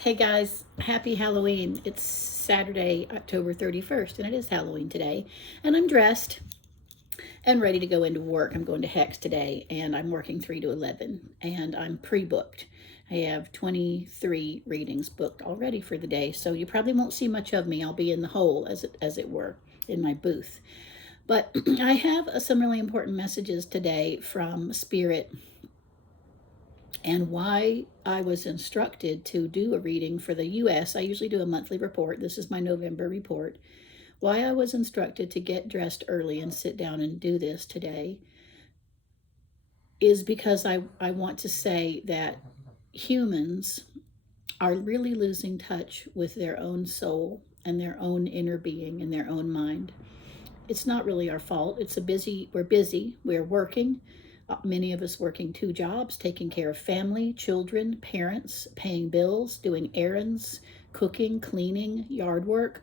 Hey guys, happy Halloween. It's Saturday, October 31st, and it is Halloween today. And I'm dressed and ready to go into work. I'm going to Hex today, and I'm working 3 to 11, and I'm pre booked. I have 23 readings booked already for the day, so you probably won't see much of me. I'll be in the hole, as it were, in my booth. But I have some really important messages today from Spirit and why I was instructed to do a reading for the US. I usually do a monthly report. This is my November report. Why I was instructed to get dressed early and sit down and do this today is because I want to say that humans are really losing touch with their own soul and their own inner being and their own mind. It's not really our fault. We're busy, we're working, many of us working two jobs, taking care of family, children, parents, paying bills, doing errands, cooking, cleaning, yard work,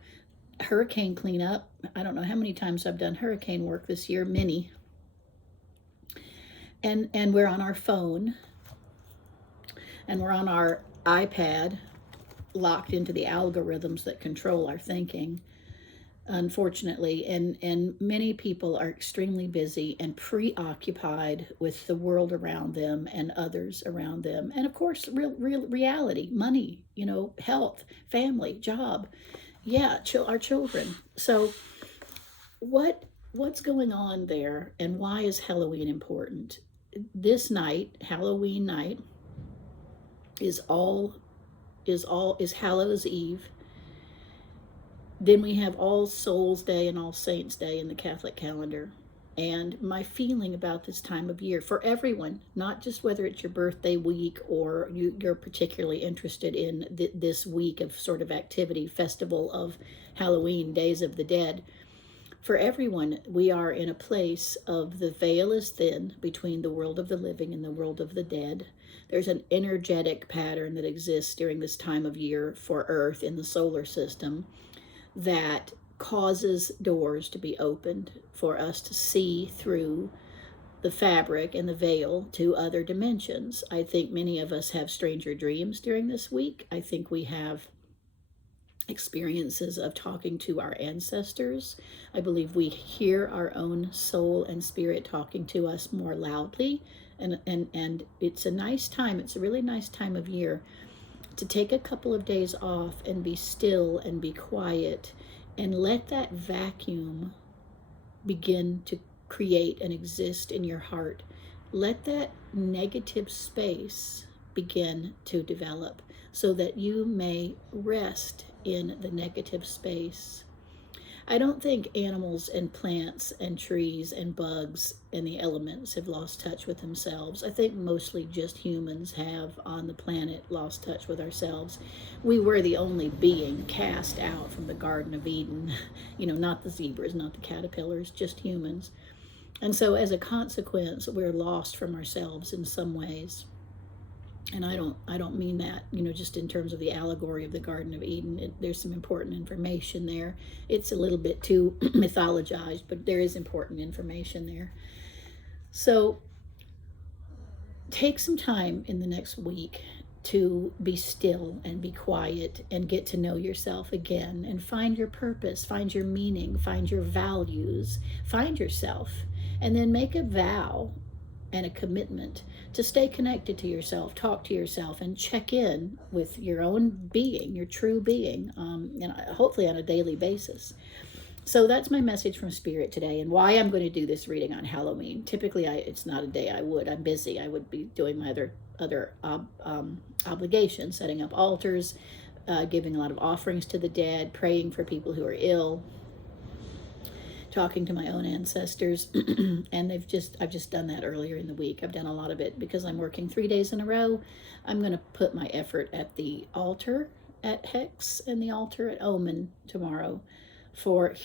hurricane cleanup. I don't know how many times I've done hurricane work this year, many. And we're on our phone and we're on our iPad, locked into the algorithms that control our thinking, unfortunately. And many people are extremely busy and preoccupied with the world around them and others around them, and of course real reality, money, health, family, job, yeah, our children. So what's going on there, and why is Halloween important? This night, Halloween night, is Hallows Eve. Then we have All Souls Day and All Saints Day in the Catholic calendar. And my feeling about this time of year for everyone, not just whether it's your birthday week or you're particularly interested in this week of sort of activity, festival of Halloween, Days of the Dead, for everyone, we are in a place of the veil is thin between the world of the living and the world of the dead. There's an energetic pattern that exists during this time of year for Earth in the solar system that causes doors to be opened for us to see through the fabric and the veil to other dimensions. I think many of us have stranger dreams during this week. I think we have experiences of talking to our ancestors. I believe we hear our own soul and spirit talking to us more loudly. And it's a nice time. It's a really nice time of year to take a couple of days off and be still and be quiet and let that vacuum begin to create and exist in your heart. Let that negative space begin to develop so that you may rest in the negative space. I don't think animals and plants and trees and bugs and the elements have lost touch with themselves. I think mostly just humans have on the planet lost touch with ourselves. We were the only being cast out from the Garden of Eden, not the zebras, not the caterpillars, just humans. And so as a consequence, we're lost from ourselves in some ways. And I don't mean that, just in terms of the allegory of the Garden of Eden. There's some important information there. It's a little bit too mythologized, but there is important information there. So take some time in the next week to be still and be quiet and get to know yourself again and find your purpose, find your meaning, find your values, find yourself, and then make a vow and a commitment to stay connected to yourself, talk to yourself, and check in with your own being, your true being, and hopefully on a daily basis. So that's my message from Spirit today, and why I'm going to do this reading on Halloween. Typically, it's not a day I would. I'm busy. I would be doing my other obligations, setting up altars, giving a lot of offerings to the dead, praying for people who are ill, talking to my own ancestors. And I've just done that earlier in the week. I've done a lot of it because I'm working 3 days in a row. I'm going to put my effort at the altar at Hex and the altar at Omen tomorrow for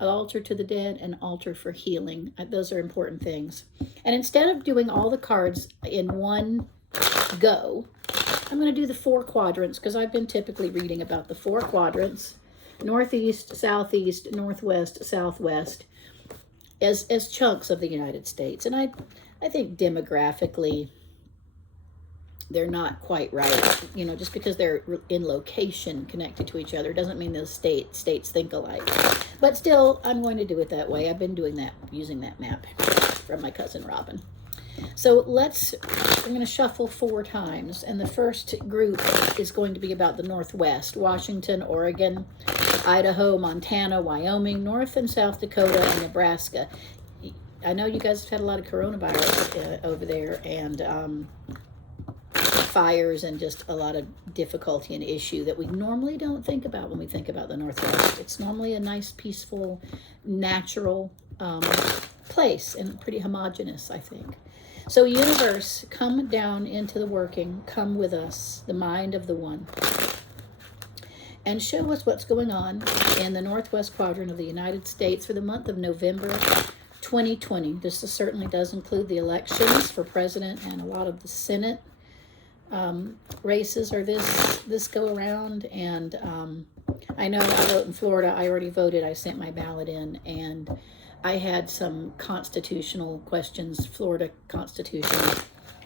an altar to the dead and altar for healing. Those are important things. And instead of doing all the cards in one go, I'm going to do the 4 quadrants because I've been typically reading about the 4 quadrants: northeast, southeast, northwest, southwest, as chunks of the United States. And I think demographically they're not quite right. You know, just because they're in location connected to each other doesn't mean those states think alike. But still, I'm going to do it that way. I've been doing that, using that map from my cousin Robin. So I'm going to shuffle 4 times, and the first group is going to be about the Northwest: Washington, Oregon, Idaho, Montana, Wyoming, North and South Dakota, and Nebraska. I know you guys have had a lot of coronavirus over there, and fires, and just a lot of difficulty and issue that we normally don't think about when we think about the Northwest. It's normally a nice, peaceful, natural place, and pretty homogenous, I think. So universe, come down into the working, come with us, the mind of the one, and show us what's going on in the Northwest quadrant of the United States for the month of November 2020. This certainly does include the elections for president and a lot of the Senate races are this go around. And I know I vote in Florida. I already voted. I sent my ballot in, and I had some constitutional questions, Florida Constitution.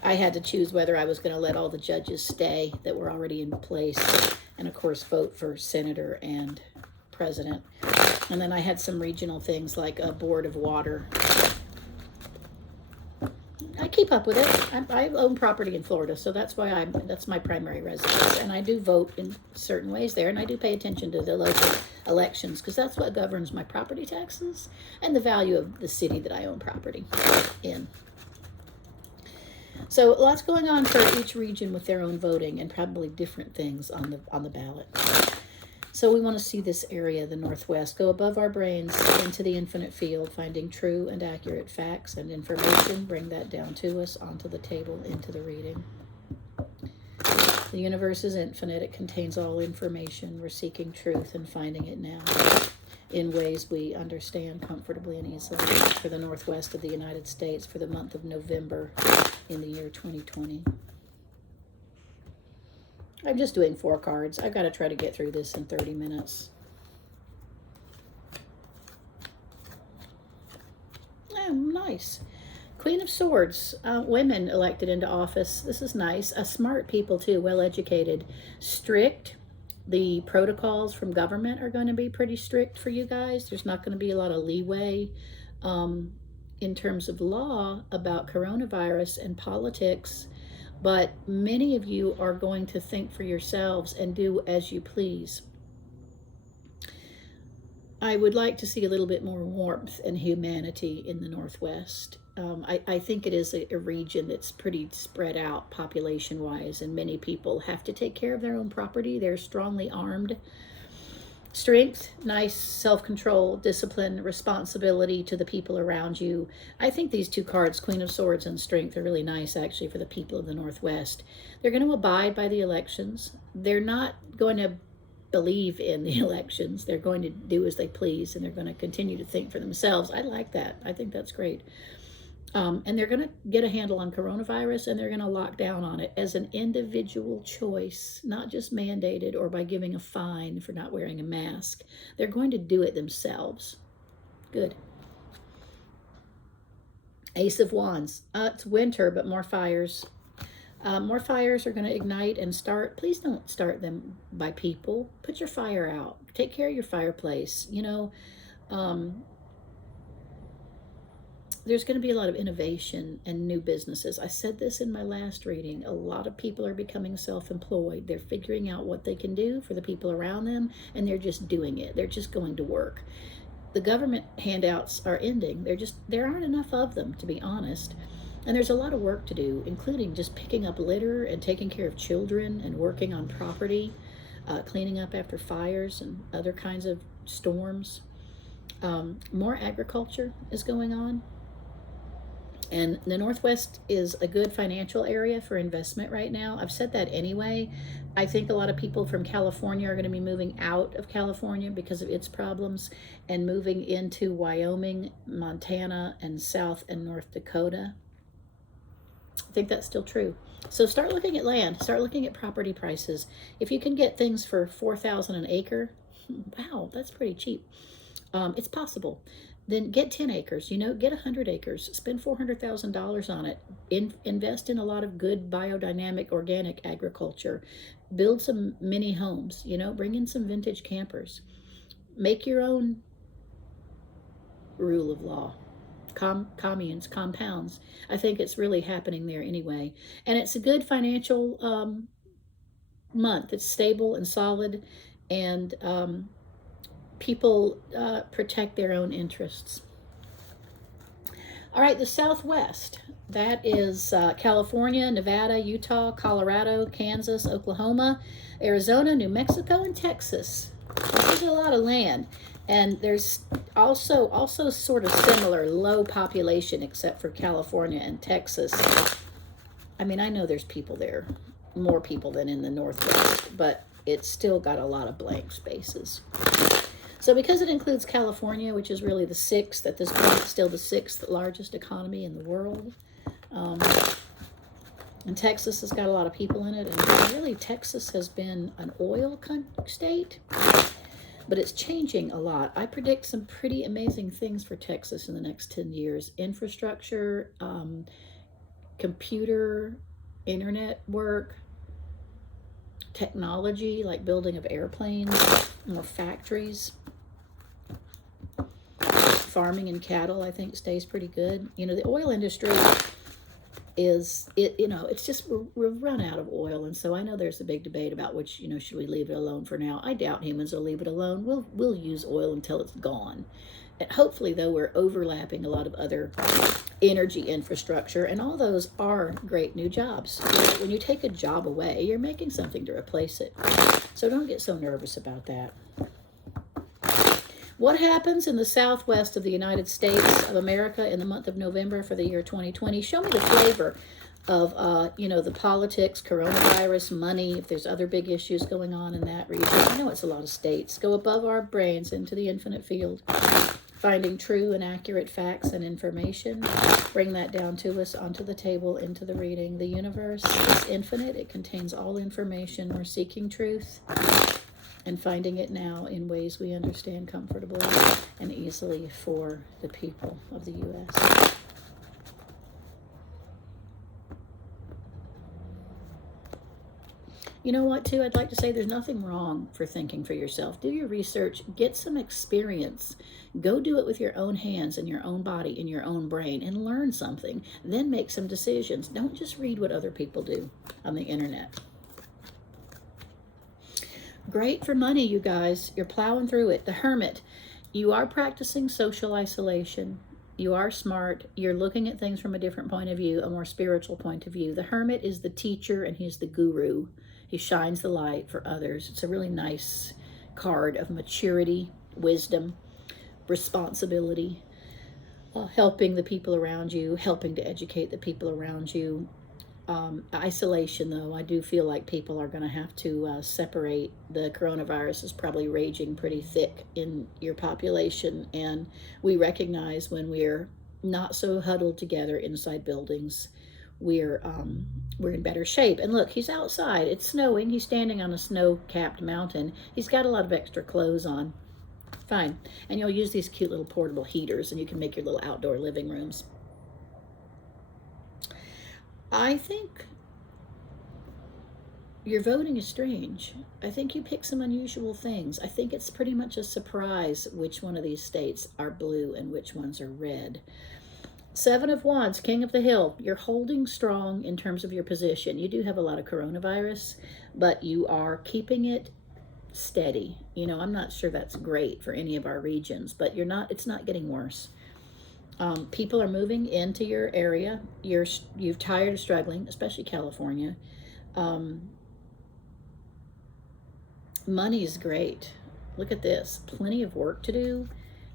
I had to choose whether I was going to let all the judges stay that were already in place, and of course vote for senator and president. And then I had some regional things like a board of water. I keep up with it. I own property in Florida, so that's why that's my primary residence, and I do vote in certain ways there, and I do pay attention to the local elections, because that's what governs my property taxes and the value of the city that I own property in. So lots going on for each region with their own voting, and probably different things on the ballot. So we want to see this area, the Northwest, go above our brains into the infinite field, finding true and accurate facts and information, bring that down to us, onto the table, into the reading. The universe is infinite. It contains all information. We're seeking truth and finding it now in ways we understand comfortably and easily for the Northwest of the United States for the month of November in the year 2020. I'm just doing 4 cards. I've got to try to get through this in 30 minutes. Oh, nice. Queen of Swords, women elected into office. This is nice. Smart people too, well-educated. Strict. The protocols from government are going to be pretty strict for you guys. There's not going to be a lot of leeway in terms of law about coronavirus and politics. But many of you are going to think for yourselves and do as you please. I would like to see a little bit more warmth and humanity in the Northwest. I think it is a region that's pretty spread out population-wise, and many people have to take care of their own property. They're strongly armed. Strength, nice self-control, discipline, responsibility to the people around you. I think these 2 cards, Queen of Swords and Strength, are really nice actually for the people of the Northwest. They're going to abide by the elections. They're not going to believe in the elections. They're going to do as they please, and they're going to continue to think for themselves. I like that. I think that's great. And they're going to get a handle on coronavirus, and they're going to lock down on it as an individual choice, not just mandated or by giving a fine for not wearing a mask. They're going to do it themselves. Good. Ace of Wands. It's winter, but more fires. More fires are going to ignite and start. Please don't start them by people. Put your fire out. Take care of your fireplace. You know, there's going to be a lot of innovation and new businesses. I said this in my last reading. A lot of people are becoming self-employed. They're figuring out what they can do for the people around them, and they're just doing it. They're just going to work. The government handouts are ending. There aren't enough of them, to be honest. And there's a lot of work to do, including just picking up litter and taking care of children and working on property, cleaning up after fires and other kinds of storms. More agriculture is going on. And the Northwest is a good financial area for investment right now. I've said that anyway. I think a lot of people from California are going to be moving out of California because of its problems and moving into Wyoming, Montana, and South and North Dakota. I think that's still true. So start looking at land. Start looking at property prices. If you can get things for $4,000 an acre, wow, that's pretty cheap. It's possible. then get 10 acres, get 100 acres, spend $400,000 on it, invest in a lot of good biodynamic organic agriculture, build some mini homes, bring in some vintage campers, make your own rule of law, communes, compounds. I think it's really happening there anyway. And it's a good financial month. It's stable and solid, and people protect their own interests. All right, the Southwest. That is California, Nevada, Utah, Colorado, Kansas, Oklahoma, Arizona, New Mexico, and Texas. There's a lot of land. And there's also sort of similar low population, except for California and Texas. I mean, I know there's people there, more people than in the Northwest, but it's still got a lot of blank spaces. So because it includes California, which is really the sixth, at this point, still the sixth largest economy in the world, and Texas has got a lot of people in it, and really Texas has been an oil state, but it's changing a lot. I predict some pretty amazing things for Texas in the next 10 years. Infrastructure, computer, internet work, technology, like building of airplanes, more factories. Farming and cattle, I think, stays pretty good. The oil industry it's just we're run out of oil, and so I know there's a big debate about which, should we leave it alone for now. I doubt humans will leave it alone. We'll use oil until it's gone. And hopefully, though, we're overlapping a lot of other energy infrastructure, and all those are great new jobs. When you take a job away, you're making something to replace it. So don't get so nervous about that. What happens in the Southwest of the United States of America in the month of November for the year 2020? Show me the flavor of, the politics, coronavirus, money, if there's other big issues going on in that region. I know it's a lot of states. Go above our brains into the infinite field, finding true and accurate facts and information. Bring that down to us, onto the table, into the reading. The universe is infinite. It contains all information. We're seeking truth and finding it now in ways we understand comfortably and easily for the people of the U.S. You know what, too? I'd like to say there's nothing wrong for thinking for yourself. Do your research. Get some experience. Go do it with your own hands and your own body and your own brain and learn something. Then make some decisions. Don't just read what other people do on the internet. Great for money, you guys. You're plowing through it. The Hermit. You are practicing social isolation. You are smart. You're looking at things from a different point of view, a more spiritual point of view. The Hermit is the teacher and he's the guru. He shines the light for others. It's a really nice card of maturity, wisdom, responsibility, helping the people around you, helping to educate the people around you. Isolation, though, I do feel like people are going to have to separate. The coronavirus is probably raging pretty thick in your population, and we recognize when we're not so huddled together inside buildings, we're in better shape. And look, he's outside. It's snowing. He's standing on a snow-capped mountain. He's got a lot of extra clothes on. Fine. And you'll use these cute little portable heaters, and you can make your little outdoor living rooms. I think your voting is strange. I think you pick some unusual things. I think it's pretty much a surprise which one of these states are blue and which ones are red. Seven of Wands, King of the Hill. You're holding strong in terms of your position. You do have a lot of coronavirus, but you are keeping it steady. I'm not sure that's great for any of our regions, but it's not getting worse. People are moving into your area. You're tired of struggling, especially California. Money is great. Look at this. Plenty of work to do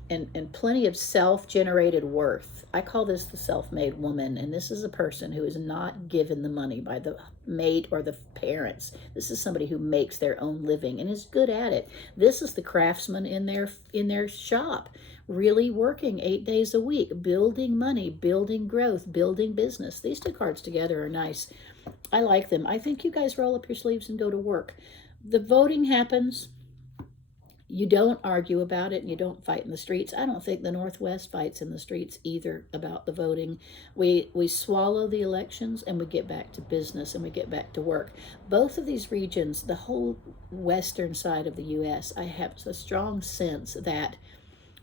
and plenty of self-generated worth. I call this the self-made woman, and this is a person who is not given the money by the mate or the parents. This is somebody who makes their own living and is good at it. This is the craftsman in their shop, really working 8 days a week, building money, building growth, building business. These two cards together are nice. I like them. I think you guys roll up your sleeves and go to work. The voting happens. You don't argue about it and you don't fight in the streets. I don't think the Northwest fights in the streets either about the voting. We swallow the elections and we get back to business and we get back to work. Both of these regions, the whole western side of the US, I have a strong sense that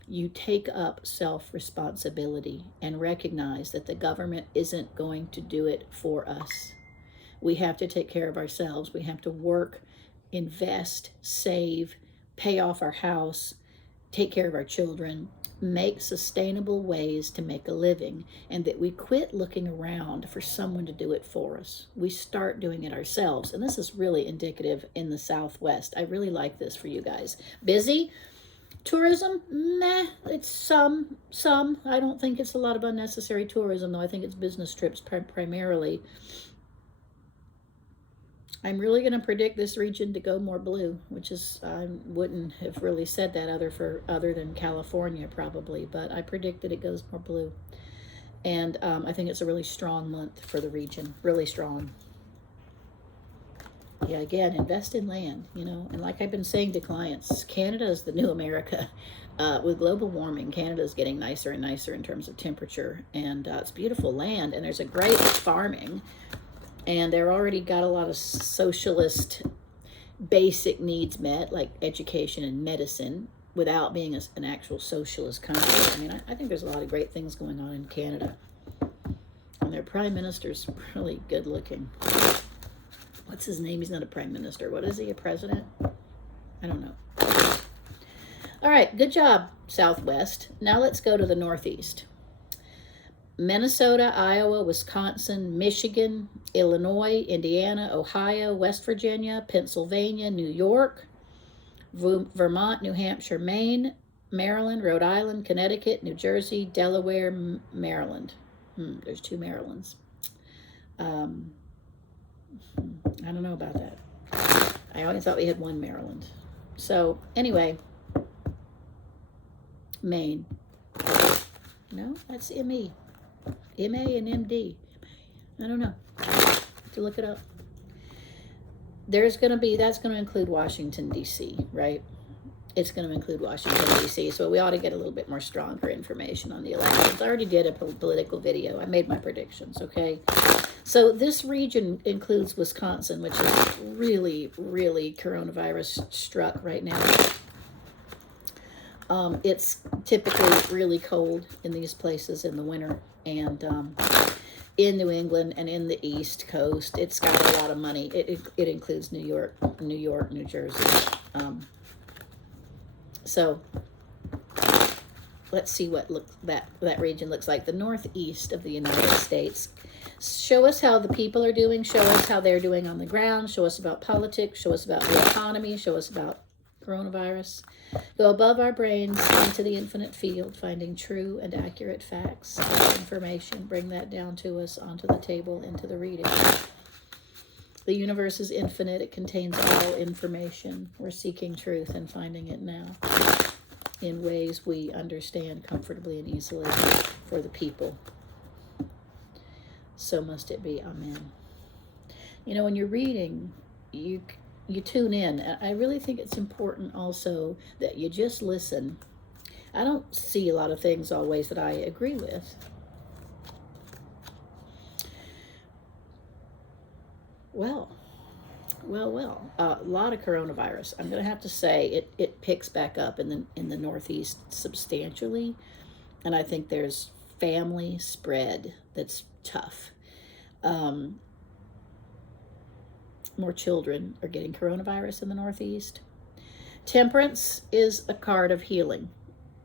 you take up self-responsibility and recognize that the government isn't going to do it for us. We have to take care of ourselves. We have to work, invest, save, pay off our house, take care of our children, make sustainable ways to make a living, and that we quit looking around for someone to do it for us. We start doing it ourselves. And this is really indicative in the Southwest. I really like this for you guys. Busy? Tourism? Meh, it's some. I don't think it's a lot of unnecessary tourism, though. I think it's business trips primarily. I'm really going to predict this region to go more blue, which is, I wouldn't have really said that other than California probably, but I predict that it goes more blue. And I think it's a really strong month for the region, really strong. Yeah, again, invest in land, you know, and like I've been saying to clients, Canada is the new America. With global warming, Canada is getting nicer and nicer in terms of temperature, and it's beautiful land, and there's a great farming. And they're already got a lot of socialist basic needs met, like education and medicine, without being an actual socialist country. I mean, I think there's a lot of great things going on in Canada. And their prime minister's really good looking. What's his name? He's not a prime minister. What is he, a president? I don't know. All right, good job, Southwest. Now let's go to the Northeast. Minnesota, Iowa, Wisconsin, Michigan, Illinois, Indiana, Ohio, West Virginia, Pennsylvania, New York, Vermont, New Hampshire, Maine, Maryland, Rhode Island, Connecticut, New Jersey, Delaware, Maryland. There's 2 Marylands. I don't know about that. I always thought we had 1 Maryland. So anyway, Maine. No, that's ME. MA and MD. I don't know. To look it up. That's going to include Washington, D.C., right? It's going to include Washington, D.C., so we ought to get a little bit more stronger information on the elections. I already did a political video. I made my predictions, okay? So this region includes Wisconsin, which is really, really coronavirus struck right now. It's typically really cold in these places in the winter, and in New England and in the East Coast, it's got a lot of money. It includes New York, New Jersey. So let's see what that region looks like. The Northeast of the United States. Show us how the people are doing. Show us how they're doing on the ground. Show us about politics. Show us about the economy. Show us about coronavirus. Go above our brains into the infinite field, finding true and accurate facts and information. Bring that down to us, onto the table, into the reading. The universe is infinite. It contains all information. We're seeking truth and finding it now in ways we understand comfortably and easily for the people. So must it be. Amen. You know, when you're reading, you tune in. I really think it's important also that you just listen. I don't see a lot of things always that I agree with. Well. A lot of coronavirus. I'm going to have to say it picks back up in the Northeast substantially, and I think there's family spread that's tough. More children are getting coronavirus in the Northeast. Temperance is a card of healing.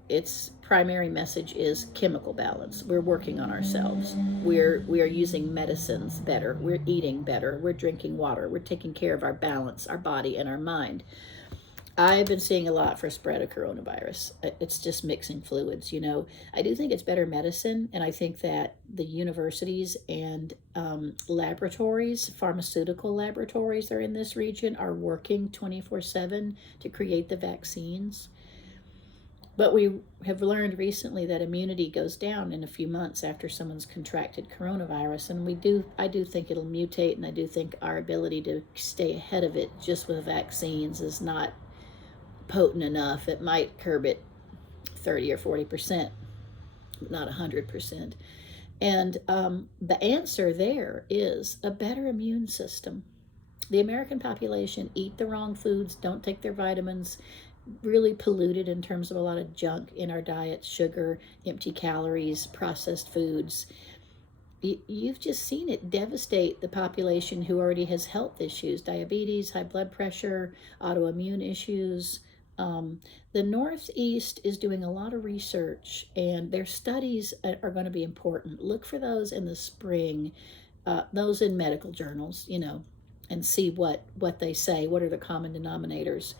Its primary message is chemical balance. We're working on ourselves. We are using medicines better. We're eating better. We're drinking water. We're taking care of our balance, our body, and our mind. I've been seeing a lot for spread of coronavirus. It's just mixing fluids, you know. I do think it's better medicine, and I think that the universities and laboratories, pharmaceutical laboratories that are in this region are working 24/7 to create the vaccines. But we have learned recently that immunity goes down in a few months after someone's contracted coronavirus, and I do think it'll mutate, and I do think our ability to stay ahead of it just with vaccines is not potent enough. It might curb it 30 or 40%, not 100%. And the answer there is a better immune system. The American population eat the wrong foods, don't take their vitamins, really polluted in terms of a lot of junk in our diets, sugar, empty calories, processed foods. You've just seen it devastate the population who already has health issues, diabetes, high blood pressure, autoimmune issues. The Northeast is doing a lot of research, and their studies are going to be important. Look for those in the spring, those in medical journals, and see what they say. What are the common denominators?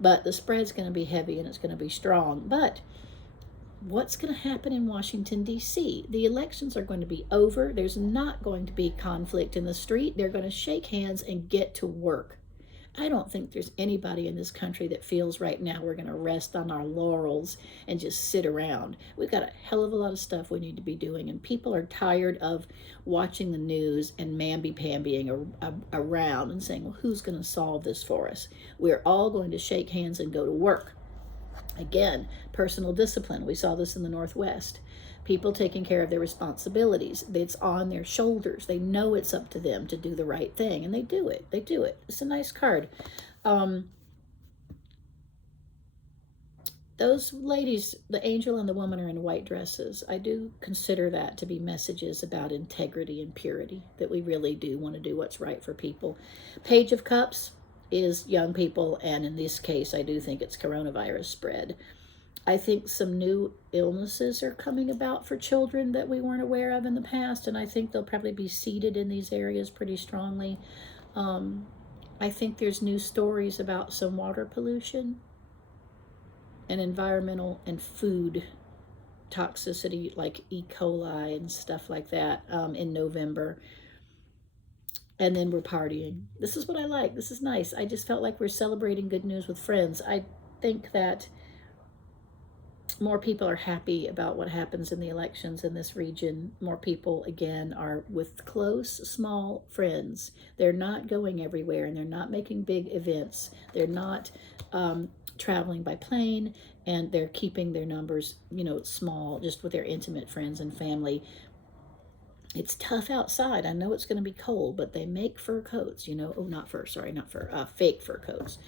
But the spread's going to be heavy and it's going to be strong. But what's going to happen in Washington, D.C.? The elections are going to be over. There's not going to be conflict in the street. They're going to shake hands and get to work. I don't think there's anybody in this country that feels right now we're going to rest on our laurels and just sit around. We've got a hell of a lot of stuff we need to be doing, and people are tired of watching the news and mamby-pambying around and saying, well, who's going to solve this for us? We're all going to shake hands and go to work. Again, personal discipline. We saw this in the Northwest. People taking care of their responsibilities. It's on their shoulders. They know it's up to them to do the right thing, and they do it. They do it. It's a nice card. Those ladies, the angel and the woman, are in white dresses. I do consider that to be messages about integrity and purity, that we really do want to do what's right for people. Page of Cups is young people, and in this case, I do think it's coronavirus spread. I think some new illnesses are coming about for children that we weren't aware of in the past, and I think they'll probably be seeded in these areas pretty strongly. I think there's new stories about some water pollution and environmental and food toxicity, like E. coli and stuff like that, in November. And then we're partying. This is what I like. This is nice. I just felt like we're celebrating good news with friends. I think that more people are happy about what happens in the elections in this region. More people, again, are with close, small friends. They're not going everywhere, and they're not making big events. They're not traveling by plane, and they're keeping their numbers, small, just with their intimate friends and family. It's tough outside. I know it's going to be cold, but they make fur coats, not fur, fake fur coats.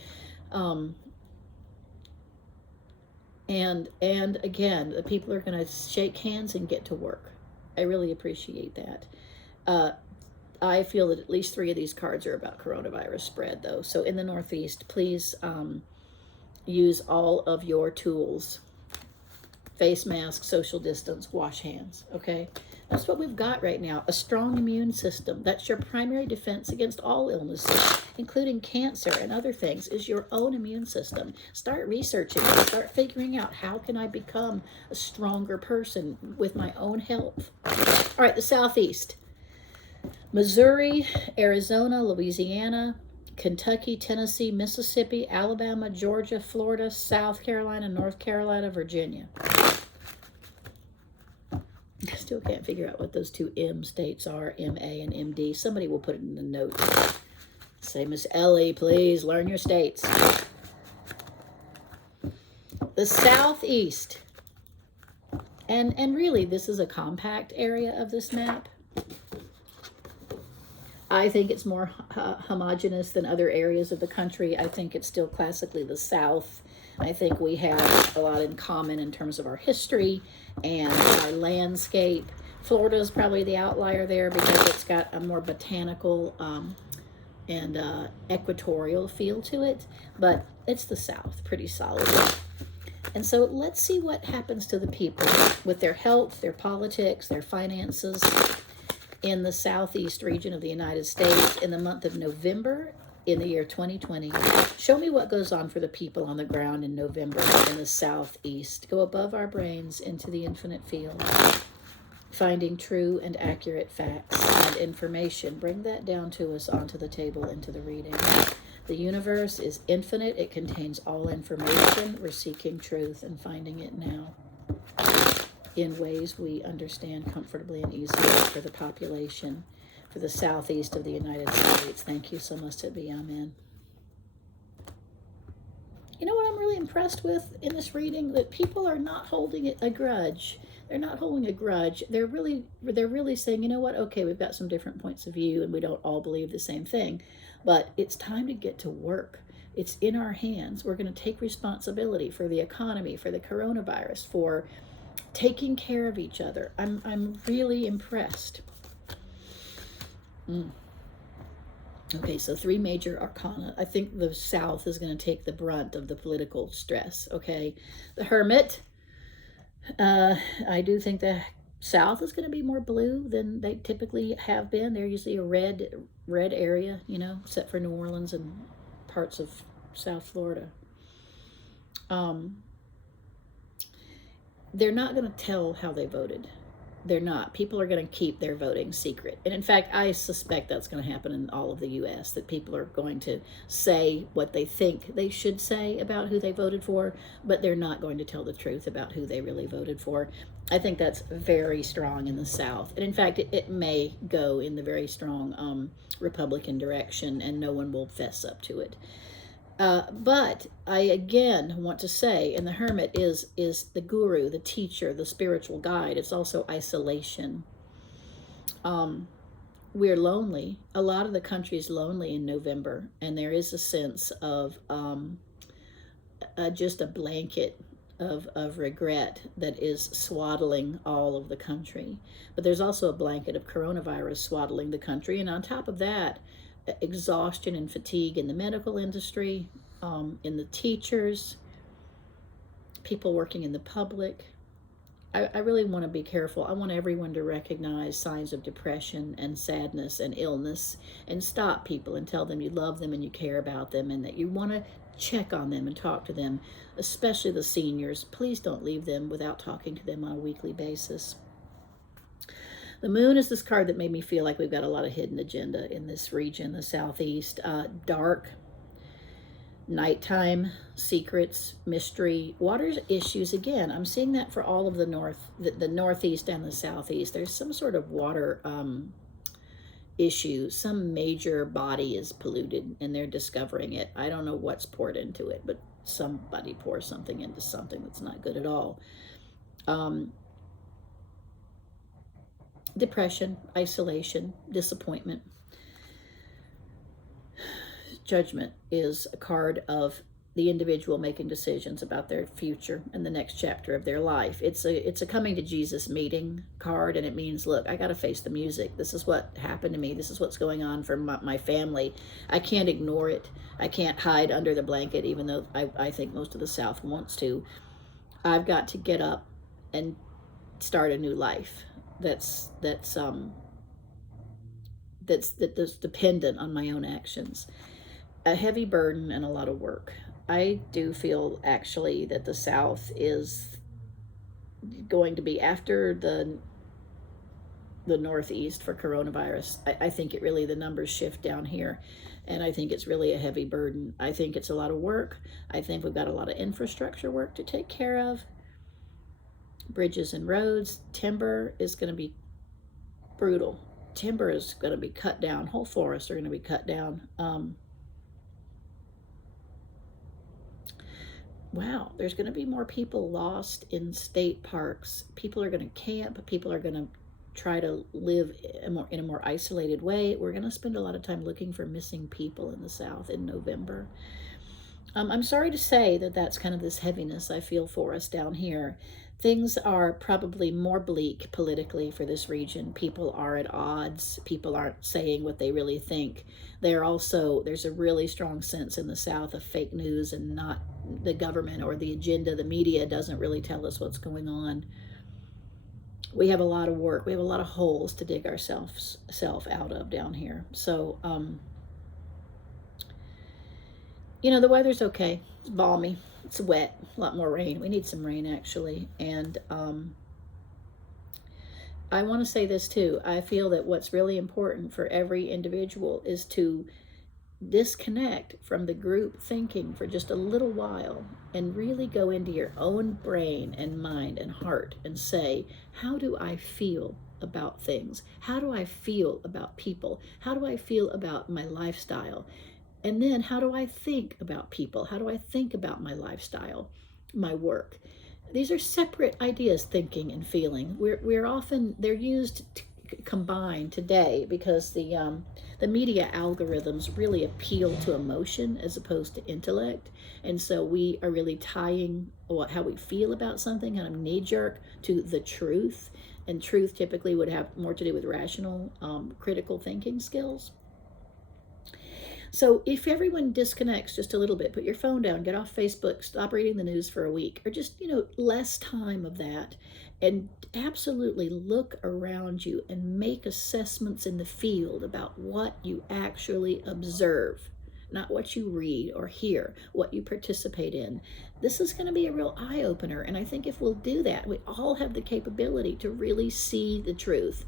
And again, the people are going to shake hands and get to work. I really appreciate that. I feel that at least 3 of these cards are about coronavirus spread, though. So in the Northeast, please use all of your tools. Face mask, social distance, wash hands, okay? That's what we've got right now, a strong immune system. That's your primary defense against all illnesses, including cancer and other things, is your own immune system. Start researching it. Start figuring out, how can I become a stronger person with my own health? All right, the Southeast. Missouri, Arizona, Louisiana, Kentucky, Tennessee, Mississippi, Alabama, Georgia, Florida, South Carolina, North Carolina, Virginia. I still can't figure out what those 2 M states are, MA and MD. Somebody will put it in the notes. Say, Miss Ellie, please learn your states. The Southeast. And really, this is a compact area of this map. I think it's more homogenous than other areas of the country. I think it's still classically the South. I think we have a lot in common in terms of our history and our landscape. Florida is probably the outlier there because it's got a more botanical and equatorial feel to it, but it's the South, pretty solid. And so let's see what happens to the people with their health, their politics, their finances in the Southeast region of the United States in the month of November in the year 2020. Show me what goes on for the people on the ground in November in the Southeast. Go above our brains into the infinite field, finding true and accurate facts and information. Bring that down to us onto the table into the reading. The universe is infinite. It contains all information. We're seeking truth and finding it now in ways we understand comfortably and easily for the population, for the Southeast of the United States. Thank you so much to be. Amen. You know what I'm really really impressed with in this reading that people are not holding it a grudge. They're not holding a grudge. They're really saying, you know what? Okay, we've got some different points of view and we don't all believe the same thing, but it's time to get to work. It's in our hands. We're going to take responsibility for the economy, for the coronavirus, for taking care of each other. I'm really impressed. Okay, so 3 major arcana. I think the South is going to take the brunt of the political stress. Okay, the Hermit. I do think the South is going to be more blue than they typically have been. They're usually a red area, except for New Orleans and parts of South Florida. They're not going to tell how they voted. They're not. People are going to keep their voting secret. And in fact, I suspect that's going to happen in all of the U.S., that people are going to say what they think they should say about who they voted for, but they're not going to tell the truth about who they really voted for. I think that's very strong in the South. And in fact, it may go in the very strong Republican direction, and no one will fess up to it. But I again want to say, and the Hermit is the guru, the teacher, the spiritual guide. It's also isolation. We're lonely. A lot of the country is lonely in November, and there is a sense of just a blanket of regret that is swaddling all of the country. But there's also a blanket of coronavirus swaddling the country, and on top of that, exhaustion and fatigue in the medical industry, in the teachers, people working in the public. I really want to be careful. I want everyone to recognize signs of depression and sadness and illness, and stop people and tell them you love them and you care about them and that you want to check on them and talk to them, especially the seniors. Please don't leave them without talking to them on a weekly basis. The Moon is this card that made me feel like we've got a lot of hidden agenda in this region, the Southeast. Dark, nighttime, secrets, mystery, water issues. Again, I'm seeing that for all of the Northeast and the Southeast. There's some sort of water issue. Some major body is polluted and they're discovering it. I don't know what's poured into it, but somebody pours something into something that's not good at all. Depression, isolation, disappointment. Judgment is a card of the individual making decisions about their future and the next chapter of their life. It's a coming to Jesus meeting card, and it means, look, I got to face the music. This is what happened to me. This is what's going on for my family. I can't ignore it. I can't hide under the blanket, even though I think most of the South wants to. I've got to get up and start a new life that's dependent on my own actions. A heavy burden and a lot of work. I do feel actually that the South is going to be after the Northeast for coronavirus. I think the numbers shift down here, and I think it's really a heavy burden. I think it's a lot of work. I think we've got a lot of infrastructure work to take care of. Bridges and roads. Timber is going to be brutal. Timber is going to be cut down. Whole forests are going to be cut down. Wow, there's going to be more people lost in state parks. People are going to camp. People are going to try to live in a more isolated way. We're going to spend a lot of time looking for missing people in the South in November. I'm sorry to say that that's kind of this heaviness I feel for us down here. Things are probably more bleak politically for this region. People are at odds. People aren't saying what they really think. There's a really strong sense in the South of fake news, and not the government or the agenda. The media doesn't really tell us what's going on. We have a lot of work. We have a lot of holes to dig ourselves out of down here. So, the weather's okay. It's balmy. It's wet. A lot more rain. We need some rain, actually. And I want to say this, too. I feel that what's really important for every individual is to disconnect from the group thinking for just a little while and really go into your own brain and mind and heart and say, how do I feel about things? How do I feel about people? How do I feel about my lifestyle? And then how do I think about people? How do I think about my lifestyle, my work? These are separate ideas, thinking and feeling. We're often, they're used combined today because the media algorithms really appeal to emotion as opposed to intellect. And so we are really tying how we feel about something, kind of knee jerk, to the truth. And truth typically would have more to do with rational, critical thinking skills. So if everyone disconnects just a little bit, put your phone down, get off Facebook, stop reading the news for a week, or just, less time of that, and absolutely look around you and make assessments in the field about what you actually observe, not what you read or hear, what you participate in. This is going to be a real eye-opener, and I think if we'll do that, we all have the capability to really see the truth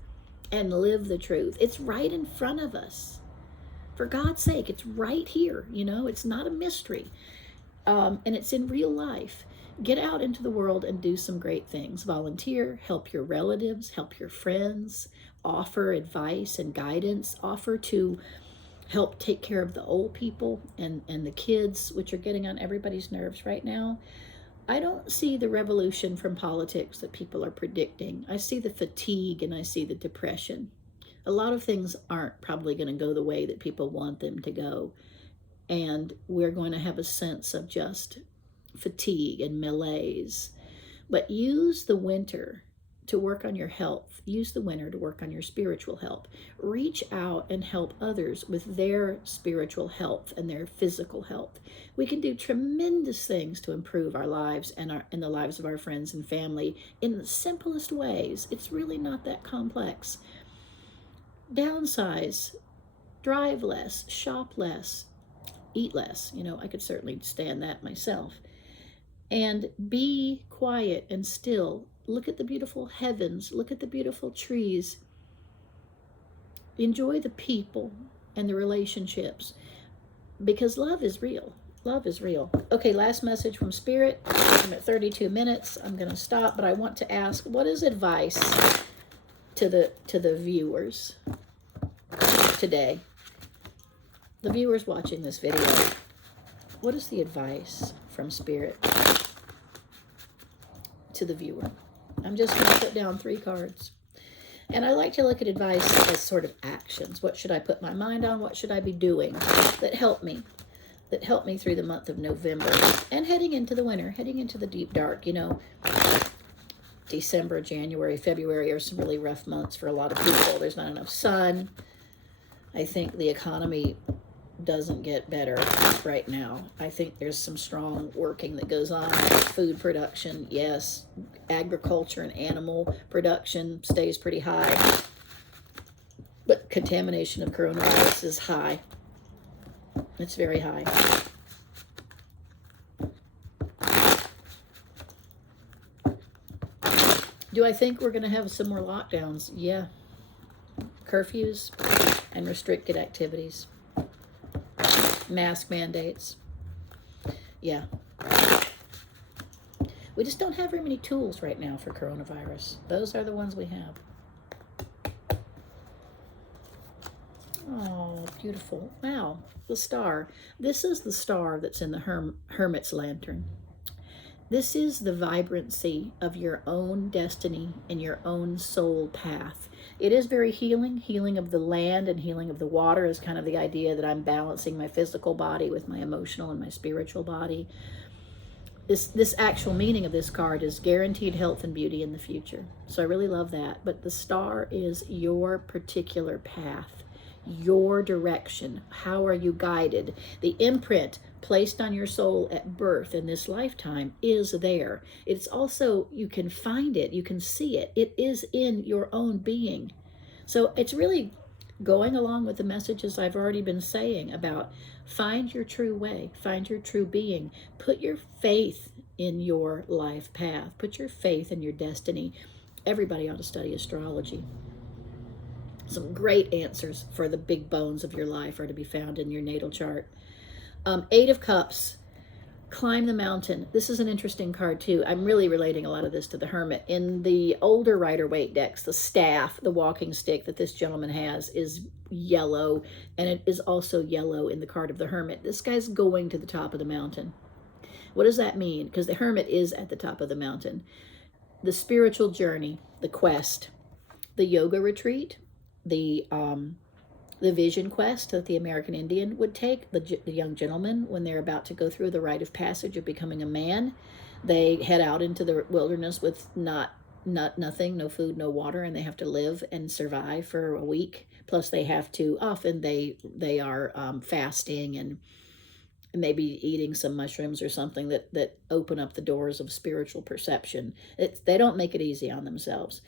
and live the truth. It's right in front of us. For God's sake, it's right here. It's not a mystery. And it's in real life. Get out into the world and do some great things. Volunteer, help your relatives, help your friends, offer advice and guidance, offer to help take care of the old people and the kids, which are getting on everybody's nerves right now. I don't see the revolution from politics that people are predicting. I see the fatigue and I see the depression. A lot of things aren't probably going to go the way that people want them to go. And we're going to have a sense of just fatigue and malaise. But use the winter to work on your health. Use the winter to work on your spiritual health. Reach out and help others with their spiritual health and their physical health. We can do tremendous things to improve our lives and the lives of our friends and family in the simplest ways. It's really not that complex. Downsize, drive less, shop less, eat less. I could certainly stand that myself. And be quiet and still. Look at the beautiful heavens. Look at the beautiful trees. Enjoy the people and the relationships, because love is real. Love is real. Okay, last message from Spirit. I'm at 32 minutes. I'm going to stop, but I want to ask, what is advice to the viewers today? The viewers watching this video, what is the advice from Spirit to the viewer? I'm just going to put down 3 cards. And I like to look at advice as sort of actions. What should I put my mind on? What should I be doing that help me? That help me through the month of November and heading into the winter, heading into the deep dark. December, January, February are some really rough months for a lot of people. There's not enough sun. I think the economy doesn't get better right now. I think there's some strong working that goes on. Food production, yes. Agriculture and animal production stays pretty high. But contamination of coronavirus is high. It's very high. Do I think we're going to have some more lockdowns? Yeah. Curfews and restricted activities. Mask mandates. Yeah. We just don't have very many tools right now for coronavirus. Those are the ones we have. Oh, beautiful. Wow. The star. This is the star that's in the Hermit's lantern. This is the vibrancy of your own destiny and your own soul path. It is very healing. Healing of the land and healing of the water is kind of the idea that I'm balancing my physical body with my emotional and my spiritual body. This actual meaning of this card is guaranteed health and beauty in the future. So I really love that. But the star is your particular path, your direction. How are you guided? The imprint placed on your soul at birth in this lifetime is there. It's also, you can find it, you can see it. It is in your own being. So it's really going along with the messages I've already been saying about find your true way, find your true being, put your faith in your life path, put your faith in your destiny. Everybody ought to study astrology. Some great answers for the big bones of your life are to be found in your natal chart. 8 of Cups. Climb the mountain. This is an interesting card too. I'm really relating a lot of this to the Hermit. In the older Rider-Waite decks, the staff, the walking stick that this gentleman has is yellow, and it is also yellow in the card of the Hermit. This guy's going to the top of the mountain. What does that mean? Because the Hermit is at the top of the mountain. The spiritual journey, the quest, the yoga retreat, the vision quest that the American Indian would take, the young gentleman, when they're about to go through the rite of passage of becoming a man. They head out into the wilderness with nothing, no food, no water, and they have to live and survive for a week. Plus they have to, often they are fasting and maybe eating some mushrooms or something that open up the doors of spiritual perception. They don't make it easy on themselves.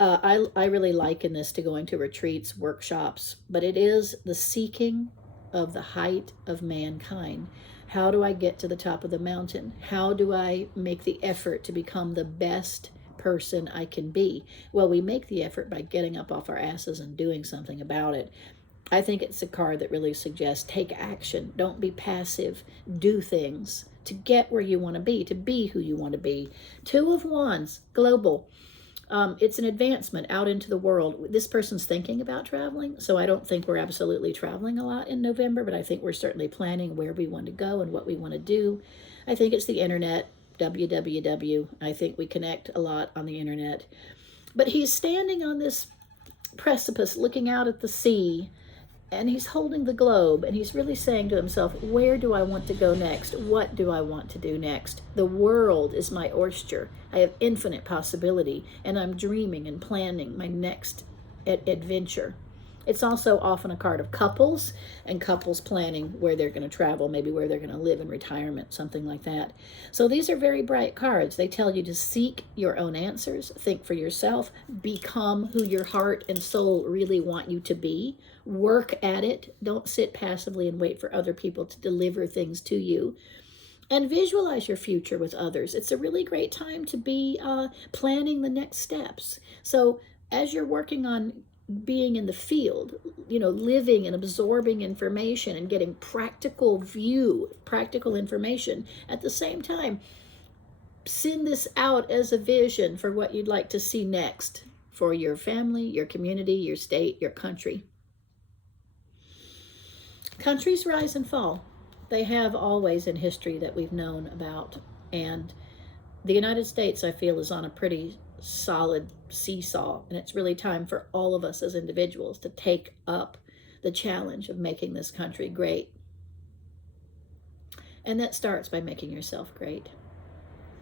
I really liken this to going to retreats, workshops, but it is the seeking of the height of mankind. How do I get to the top of the mountain? How do I make the effort to become the best person I can be? Well, we make the effort by getting up off our asses and doing something about it. I think it's a card that really suggests take action. Don't be passive. Do things to get where you want to be who you want to be. Two of Wands, global. It's an advancement out into the world. This person's thinking about traveling, so I don't think we're absolutely traveling a lot in November, but I think we're certainly planning where we want to go and what we want to do. I think it's the internet, www. I think we connect a lot on the internet. But he's standing on this precipice looking out at the sea, and he's holding the globe, and he's really saying to himself, where do I want to go next? What do I want to do next? The world is my oyster. I have infinite possibility, and I'm dreaming and planning my next adventure. It's also often a card of couples and couples planning where they're going to travel, maybe where they're going to live in retirement, something like that. So these are very bright cards. They tell you to seek your own answers, think for yourself, become who your heart and soul really want you to be, work at it. Don't sit passively and wait for other people to deliver things to you. And visualize your future with others. It's a really great time to be planning the next steps. So as you're working on being in the field, living and absorbing information and getting practical information, at the same time, send this out as a vision for what you'd like to see next for your family, your community, your state, your country. Countries rise and fall. They have always in history that we've known about. And the United States, I feel, is on a pretty solid seesaw. And it's really time for all of us as individuals to take up the challenge of making this country great. And that starts by making yourself great.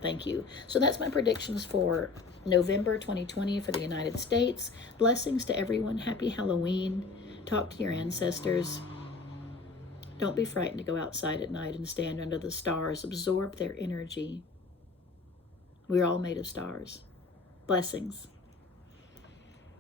Thank you. So that's my predictions for November 2020 for the United States. Blessings to everyone. Happy Halloween. Talk to your ancestors. Don't be frightened to go outside at night and stand under the stars. Absorb their energy. We're all made of stars. Blessings.